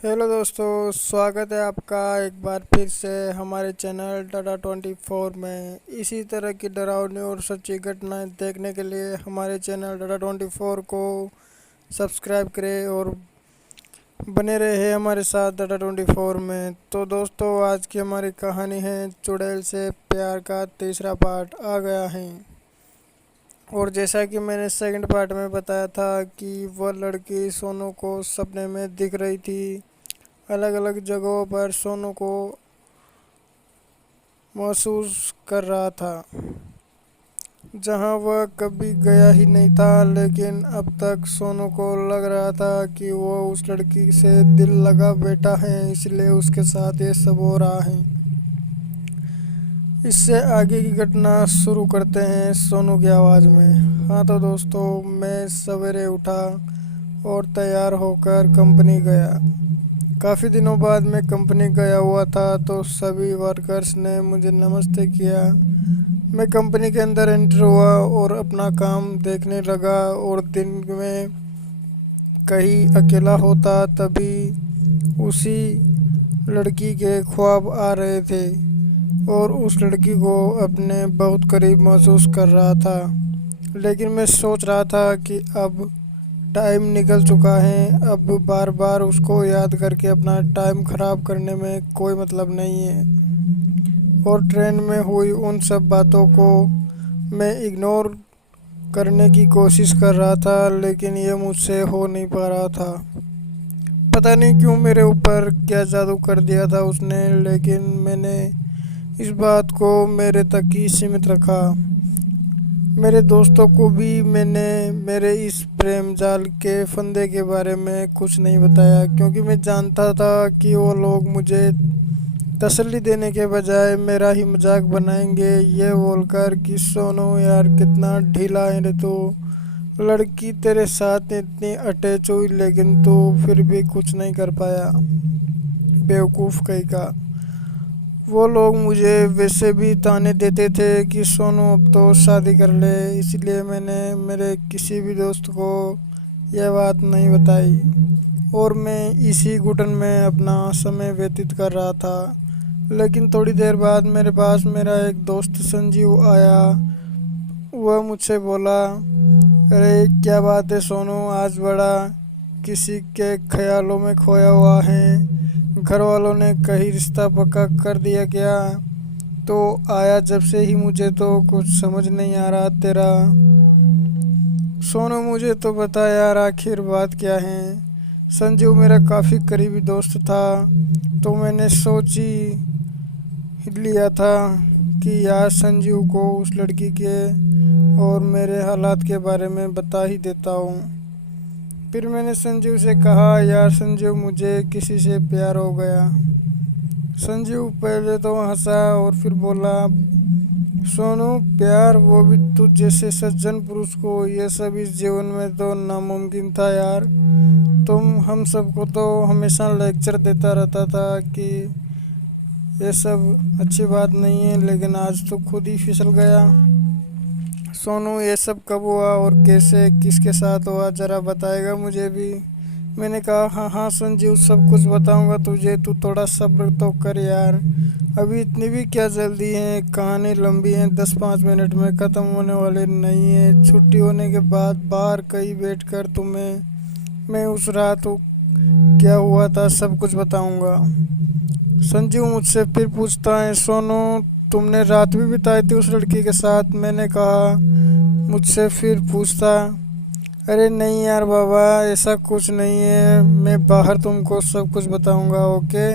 Hello दोस्तों, स्वागत है आपका एक बार फिर से हमारे चैनल टाटा 24 में। इसी तरह की डरावनी और सच्ची घटनाएं देखने के लिए हमारे चैनल टाटा 24 को सब्सक्राइब करें और बने रहे हमारे साथ टाटा 24 में। तो दोस्तों, आज की हमारी कहानी है चुड़ैल से प्यार का तीसरा पार्ट आ गया है। और जैसा कि मैंने सेकंड पार्ट में बताया था कि वह लड़की सोनू को सपने में दिख रही थी। अलग अलग जगहों पर सोनू को महसूस कर रहा था, जहां वह कभी गया ही नहीं था। लेकिन अब तक सोनू को लग रहा था कि वो उस लड़की से दिल लगा बैठा है, इसलिए उसके साथ ये सब हो रहा है। इससे आगे की घटना शुरू करते हैं सोनू की आवाज़ में। हाँ तो दोस्तों, मैं सवेरे उठा और तैयार होकर कंपनी गया। काफ़ी दिनों बाद मैं कंपनी गया हुआ था, तो सभी वर्कर्स ने मुझे नमस्ते किया। मैं कंपनी के अंदर एंटर हुआ और अपना काम देखने लगा। और दिन में कहीं अकेला होता तभी उसी लड़की के ख्वाब आ रहे थे और उस लड़की को अपने बहुत करीब महसूस कर रहा था। लेकिन मैं सोच रहा था कि अब टाइम निकल चुका है, अब बार बार उसको याद करके अपना टाइम ख़राब करने में कोई मतलब नहीं है। और ट्रेन में हुई उन सब बातों को मैं इग्नोर करने की कोशिश कर रहा था, लेकिन ये मुझसे हो नहीं पा रहा था। पता नहीं क्यों मेरे ऊपर क्या जादू कर दिया था उसने, लेकिन मैंने इस बात को मेरे तक ही सीमित रखा। मेरे दोस्तों को भी मैंने मेरे इस प्रेम जाल के फंदे के बारे में कुछ नहीं बताया, क्योंकि मैं जानता था कि वो लोग मुझे तसल्ली देने के बजाय मेरा ही मजाक बनाएंगे, ये बोलकर कि सोनू यार कितना ढीला है रे तू, लड़की तेरे साथ इतनी अटैच हुई लेकिन तू फिर भी कुछ नहीं कर पाया, बेवकूफ़ कहीं का। वो लोग मुझे वैसे भी ताने देते थे कि सोनू अब तो शादी कर ले, इसलिए मैंने मेरे किसी भी दोस्त को यह बात नहीं बताई। और मैं इसी घुटन में अपना समय व्यतीत कर रहा था। लेकिन थोड़ी देर बाद मेरे पास मेरा एक दोस्त संजीव आया। वह मुझसे बोला, अरे क्या बात है सोनू, आज बड़ा किसी के ख्यालों में खोया हुआ है, घर वालों ने कहीं रिश्ता पक्का कर दिया क्या? तो आया जब से ही मुझे तो कुछ समझ नहीं आ रहा तेरा। सोनू मुझे तो बता यार, आखिर बात क्या है। संजीव मेरा काफ़ी करीबी दोस्त था, तो मैंने सोच ही लिया था कि यार संजीव को उस लड़की के और मेरे हालात के बारे में बता ही देता हूँ। फिर मैंने संजीव से कहा, यार संजीव मुझे किसी से प्यार हो गया। संजीव पहले तो हंसा और फिर बोला, सोनू प्यार, वो भी तुझ जैसे सज्जन पुरुष को, ये सब इस जीवन में तो नामुमकिन था यार। तुम हम सबको तो हमेशा लेक्चर देता रहता था कि ये सब अच्छी बात नहीं है, लेकिन आज तो खुद ही फिसल गया। सोनू ये सब कब हुआ और कैसे, किसके साथ हुआ, ज़रा बताएगा मुझे भी? मैंने कहा, हाँ हाँ संजीव, सब कुछ बताऊंगा तुझे, तू थोड़ा सब्र तो कर यार, अभी इतनी भी क्या जल्दी है, कहानी लंबी है, 10-5 मिनट में ख़त्म होने वाली नहीं है। छुट्टी होने के बाद बाहर कहीं बैठ कर तुम्हें मैं उस रात क्या हुआ था सब कुछ बताऊंगा। संजीव मुझसे फिर पूछता है, सोनू तुमने रात भी बिताई थी उस लड़की के साथ? मैंने कहा, मुझसे फिर पूछता, अरे नहीं यार बाबा, ऐसा कुछ नहीं है, मैं बाहर तुमको सब कुछ बताऊंगा, ओके?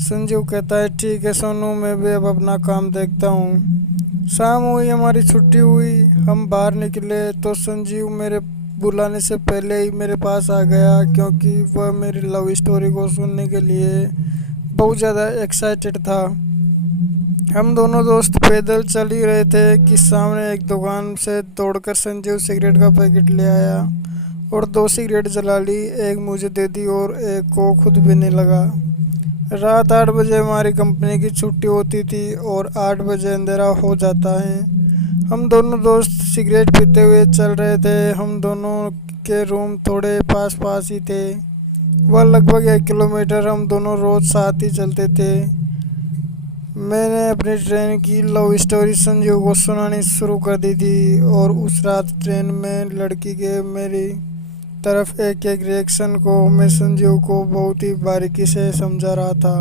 संजीव कहता है, ठीक है सोनू, मैं भी अब अपना काम देखता हूँ। शाम हुई, हमारी छुट्टी हुई, हम बाहर निकले तो संजीव मेरे बुलाने से पहले ही मेरे पास आ गया, क्योंकि वह मेरी लव स्टोरी को सुनने के लिए बहुत ज़्यादा एक्साइटेड था। हम दोनों दोस्त पैदल चल ही रहे थे कि सामने एक दुकान से दौड़कर संजीव सिगरेट का पैकेट ले आया और 2 सिगरेट जला ली, एक मुझे दे दी और एक को खुद पीने लगा। रात 8 बजे हमारी कंपनी की छुट्टी होती थी और 8 बजे अंधेरा हो जाता है। हम दोनों दोस्त सिगरेट पीते हुए चल रहे थे। हम दोनों के रूम थोड़े पास पास ही थे। वह लगभग 1 किलोमीटर हम दोनों रोज साथ ही चलते थे। मैंने अपनी ट्रेन की लव स्टोरी संजीव को सुनानी शुरू कर दी थी और उस रात ट्रेन में लड़की के मेरी तरफ एक एक रिएक्शन को मैं संजीव को बहुत ही बारीकी से समझा रहा था।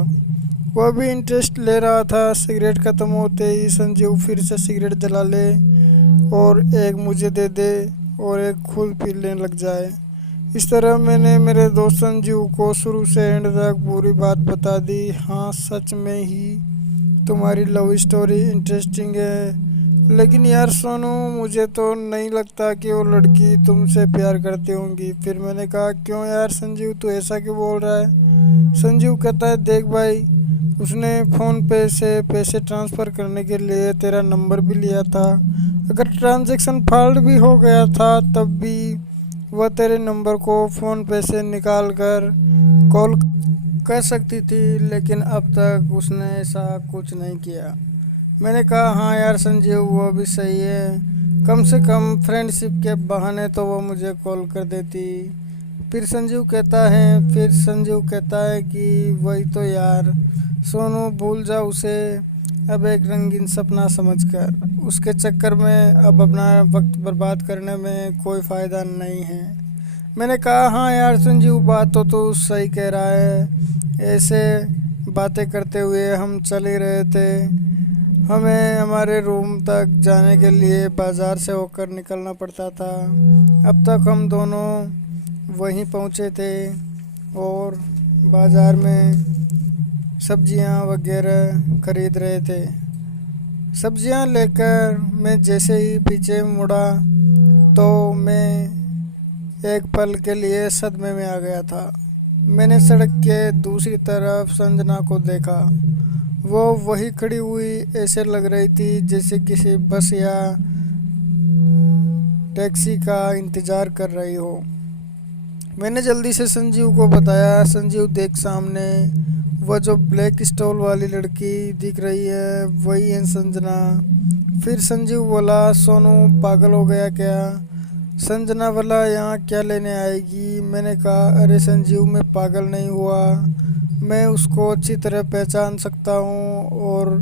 वह भी इंटरेस्ट ले रहा था। सिगरेट खत्म होते ही संजीव फिर से सिगरेट जला ले और एक मुझे दे दे और एक खुद पीने लग जाए। इस तरह मैंने मेरे दोस्त संजीव को शुरू से एंड तक पूरी बात बता दी। हाँ, सच में ही तुम्हारी लव स्टोरी इंटरेस्टिंग है, लेकिन यार सोनू, मुझे तो नहीं लगता कि वो लड़की तुमसे प्यार करती होंगी। फिर मैंने कहा, क्यों यार संजीव, तू ऐसा क्यों बोल रहा है? संजीव कहता है, देख भाई, उसने फ़ोन पे से पैसे ट्रांसफ़र करने के लिए तेरा नंबर भी लिया था। अगर ट्रांजैक्शन फॉल्ट भी हो गया था तब भी वह तेरे नंबर को फ़ोन पे से निकाल कर कॉल कर सकती थी, लेकिन अब तक उसने ऐसा कुछ नहीं किया। मैंने कहा, हाँ यार संजीव, वो भी सही है। कम से कम फ्रेंडशिप के बहाने तो वो मुझे कॉल कर देती। फिर संजीव कहता है कि वही तो यार सोनू, भूल जा उसे अब एक रंगीन सपना समझकर। उसके चक्कर में अब अपना वक्त बर्बाद करने में कोई फ़ायदा नहीं है। मैंने कहा, हाँ यार संजीव, बात तो तू सही कह रहा है। ऐसे बातें करते हुए हम चल ही रहे थे। हमें हमारे रूम तक जाने के लिए बाज़ार से होकर निकलना पड़ता था। अब तक हम दोनों वहीं पहुँचे थे और बाज़ार में सब्जियां वगैरह खरीद रहे थे। सब्जियां लेकर मैं जैसे ही पीछे मुड़ा तो मैं एक पल के लिए सदमे में आ गया था। मैंने सड़क के दूसरी तरफ संजना को देखा। वो वही खड़ी हुई ऐसे लग रही थी जैसे किसी बस या टैक्सी का इंतज़ार कर रही हो। मैंने जल्दी से संजीव को बताया, संजीव देख, सामने वह जो ब्लैक स्टॉल वाली लड़की दिख रही है वही है संजना। फिर संजीव बोला, सोनू पागल हो गया क्या? संजना वाला यहाँ क्या लेने आएगी? मैंने कहा, अरे संजीव, मैं पागल नहीं हुआ। मैं उसको अच्छी तरह पहचान सकता हूँ और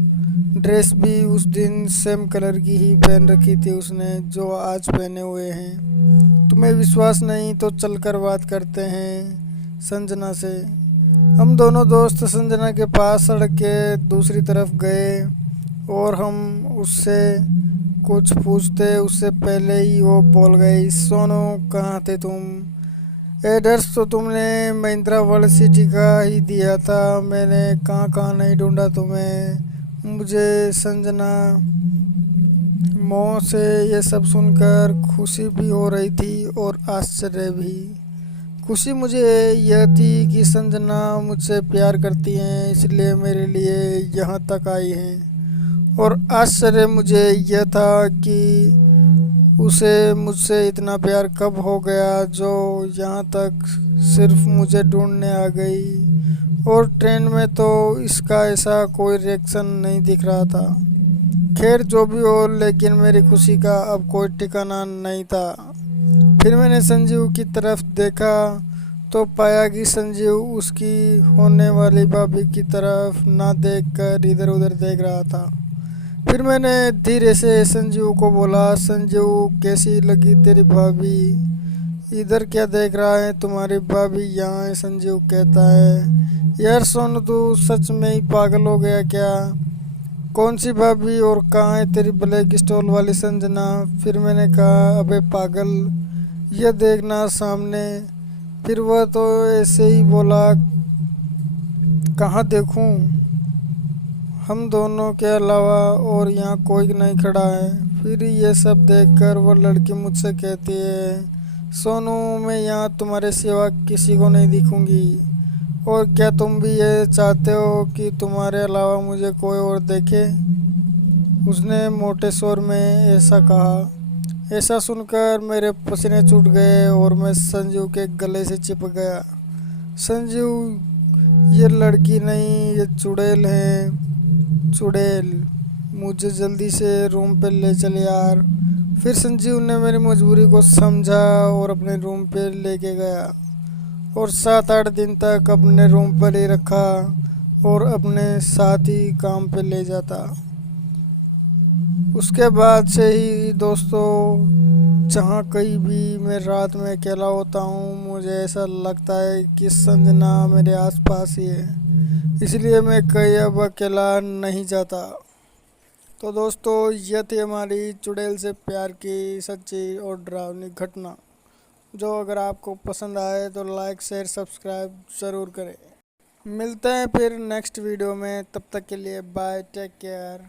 ड्रेस भी उस दिन सेम कलर की ही पहन रखी थी उसने जो आज पहने हुए हैं। तुम्हें विश्वास नहीं तो चलकर बात करते हैं संजना से। हम दोनों दोस्त संजना के पास सड़क के दूसरी तरफ गए और हम उससे कुछ पूछते उससे पहले ही वो बोल गई, सोनू कहाँ थे तुम? एड्रेस तो तुमने महिंद्रा वर्ल्ड सिटी का ही दिया था। मैंने कहाँ कहाँ नहीं ढूंढा तुम्हें। मुझे संजना मुँह से ये सब सुनकर खुशी भी हो रही थी और आश्चर्य भी। खुशी मुझे यह थी कि संजना मुझसे प्यार करती हैं, इसलिए मेरे लिए यहाँ तक आई हैं। और आश्चर्य मुझे यह था कि उसे मुझसे इतना प्यार कब हो गया जो यहाँ तक सिर्फ मुझे ढूंढने आ गई। और ट्रेन में तो इसका ऐसा कोई रिएक्शन नहीं दिख रहा था। खैर जो भी हो, लेकिन मेरी खुशी का अब कोई ठिकाना नहीं था। फिर मैंने संजीव की तरफ देखा तो पाया कि संजीव उसकी होने वाली भाभी की तरफ ना देखकर इधर उधर देख रहा था। फिर मैंने धीरे से संजीव को बोला, संजीव कैसी लगी तेरी भाभी? इधर क्या देख रहा है? तुम्हारी भाभी यहाँ है। संजीव कहता है, यार सोनू, तू सच में ही पागल हो गया क्या? कौन सी भाभी और कहाँ है तेरी ब्लैक स्टॉल वाली संजना? फिर मैंने कहा, अबे पागल, यह देखना सामने। फिर वह तो ऐसे ही बोला, कहाँ देखूं? हम दोनों के अलावा और यहाँ कोई नहीं खड़ा है। फिर ये सब देखकर वह लड़की मुझसे कहती है, सोनू, मैं यहाँ तुम्हारे सिवा किसी को नहीं दिखूंगी। और क्या तुम भी ये चाहते हो कि तुम्हारे अलावा मुझे कोई और देखे? उसने मोटे स्वर में ऐसा कहा। ऐसा सुनकर मेरे पसीने छूट गए और मैं संजीव के गले से चिपक गया। संजीव, ये लड़की नहीं, ये चुड़ैल है। चुड़ैल, मुझे जल्दी से रूम पे ले चल यार। फिर संजीव ने मेरी मजबूरी को समझा और अपने रूम पे लेके गया। और 7-8 दिन तक अपने रूम पर ही रखा और अपने साथ ही काम पे ले जाता। उसके बाद से ही दोस्तों, जहाँ कहीं भी मैं रात में अकेला होता हूँ, मुझे ऐसा लगता है कि संजना मेरे आसपास ही है, इसलिए मैं कहीं अब अकेला नहीं जाता। तो दोस्तों, यह थी हमारी चुड़ैल से प्यार की सच्ची और डरावनी घटना, जो अगर आपको पसंद आए तो लाइक शेयर सब्सक्राइब ज़रूर करें। मिलते हैं फिर नेक्स्ट वीडियो में, तब तक के लिए बाय, टेक केयर।